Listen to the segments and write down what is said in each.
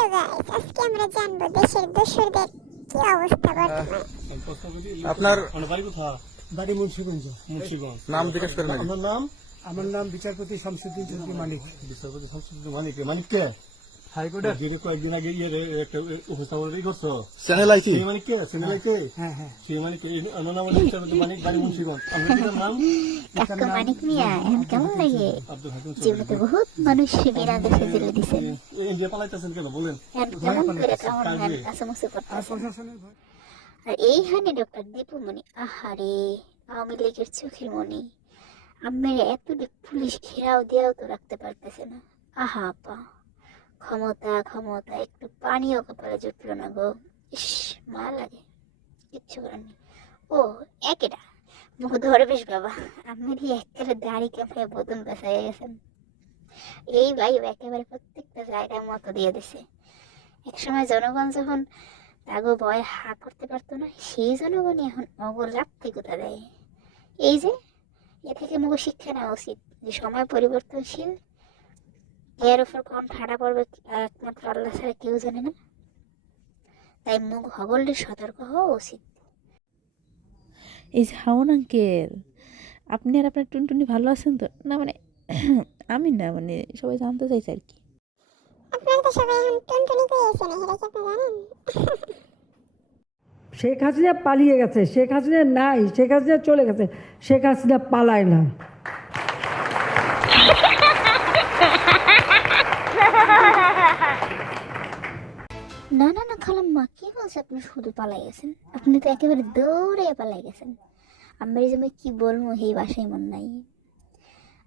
Hello guys আজকে আমরা জানব দেশের দোসরদের কি অবস্থা বর্তমানে। আপনার বাড়ি মুন্সিগঞ্জ। মুন্সিগঞ্জ। নাম জিজ্ঞেস করেন আমার নাম? আমার নাম বিচারপতি শামসুদ্দিন চৌধুরী মালিক বিচারপতি শামসুদ্দিন মানিক। মানিক কে? হাইকোর্টের যিনি কয়েকদিন আগে ইয়ে একটা উপস্থাপন করছ চ্যানেল আইছি সেই মানিক কে? সিনেমাই কে? হ্যাঁ হ্যাঁ সেই মানিক কে? এই আমার নাম হচ্ছে বিচারপতি মানিক বাড়ি মুন্সিগঞ্জ আপনার পিতার নাম? কাকু মানিক মিয়া এখন কেমন লাগে? আব্দুল হাকিম বহুত মানুষ বিনা দোষে দিলে দিছে। এই ইন্ডিয়া পালাইতেছেন কেন? বলেন। কেমন করে কেমন ধ্যান কাছামুছি আর আর এইখানে ডক্টর দীপুমণি আহারে আওয়ামী লীগের চোখের মনি। আমের এতটি পুলিশ ঘেরাও দিয়েও তো রাখতে পারতেছে না। আহা আপা। ক্ষমতা ক্ষমতা, একটু পানিও কপালে জুটলো না গো। ইস মা লাগে, কিচ্ছু করার নেই। ও, একেটা? মুখ ধরে বেশ বাবা আমেরই একেবারে দাড়ি কামায় বোতম পেঁচাই গেছেন? এই ভাই একেবারে প্রত্যেকটা জায়গায় মতো দিয়ে দিছে। একসময় জনগণ যখন তাগো ভয় হা করতে পারতো না, সেই জনগণই এখন অগর রাত্রি কোথা দেয়। এই যে, এ থেকে মুখ শিক্ষা নেওয়া উচিত যে সময় পরিবর্তনশীল এর উপর কোন ঠাড়া পড়বে একমাত্র আল্লাহ ছাড়া কেউ জানে না। তাই মুখ হগলের সতর্ক হওয়া উচিত। এই যে হাউন আঙ্কেল আপনি আর আপনার টুনটুনি ভালো আছেন তো? না মানে আমি না মানে সবাই জানতে চাইছে আর কি। শেখ হাসিনা পালিয়ে গেছে শেখ হাসিনা নাই শেখ হাসিনা চলে গেছে শেখ হাসিনা পালায় না। না না না, খালাম্মা, কি বলছে আপনি? শুধু পালাই গেছেন আপনি তো একেবারে দৌড়ে পালাই গেছেন আমি যে কি বলব এই বাসায় মন নাই।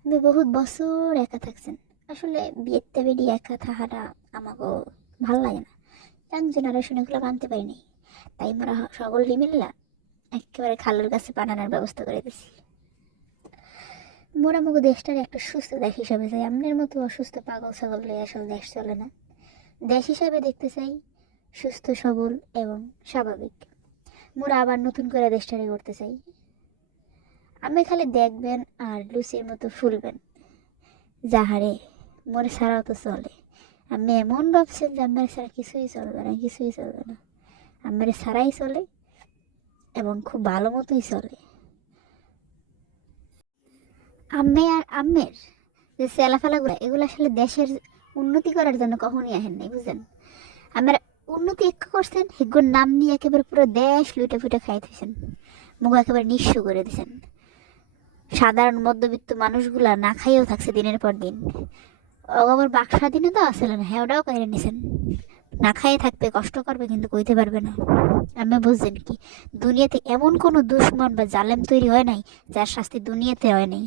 আমি বহুত বছর একা থাকছেন। আসলে বিয়েতে বেরিয়ে একা থাকাটা আমাকে ভালো লাগে না। ইয়াং জেনারেশন এগুলো মানতে পারিনি তাই আমরা সকলে মিললা একেবারে খালের কাছে বানানোর ব্যবস্থা করে দিছি। মোরা মুখ দেশটার একটা সুস্থ দেশ হিসাবে চাই। আমনের মতো অসুস্থ পাগল ছাগল আসলে দেশ চলে না। দেশ হিসাবে দেখতে চাই। সুস্থ, সবল এবং স্বাভাবিক। মোরা আবার নতুন করে দেশটারে করতে চাই। আমি খালি দেখবেন আর লুচির মতো ফুলবেন, যাহারে মোর ছাড়াও তো চলে। আমি এমন ভাবছেন যে আমার ছাড়া কিছুই চলবে না, কিছুই চলবে না। আমার ছাড়াই চলে এবং খুব ভালো মতোই চলে। আম্মে আর আম্মের যে সেলাফেলাগুলো এগুলো আসলে দেশের উন্নতি করার জন্য কখনই আহেন নাই বুঝলেন আমরা উন্নতি এক করছেন, হিগুর নাম নিয়ে একেবারে পুরো দেশ লুটে ফুটে খাইতেছেন, মুখ একেবারে নিঃস্ব করে দিয়েছেন সাধারণ মধ্যবিত্ত মানুষগুলা না খাইয়েও থাকছে দিনের পর দিন। অগবর বাক স্বাধীনতা আসলে না হ্যাঁ ওটাও কাইরে নিছেন। না খাইয়ে থাকবে কষ্ট করবে কিন্তু কইতে পারবে না। আমি বুঝছেন কি? দুনিয়াতে এমন কোনো দুশ্মন বা জালেম তৈরি হয় নাই, যার শাস্তি দুনিয়াতে হয় নাই।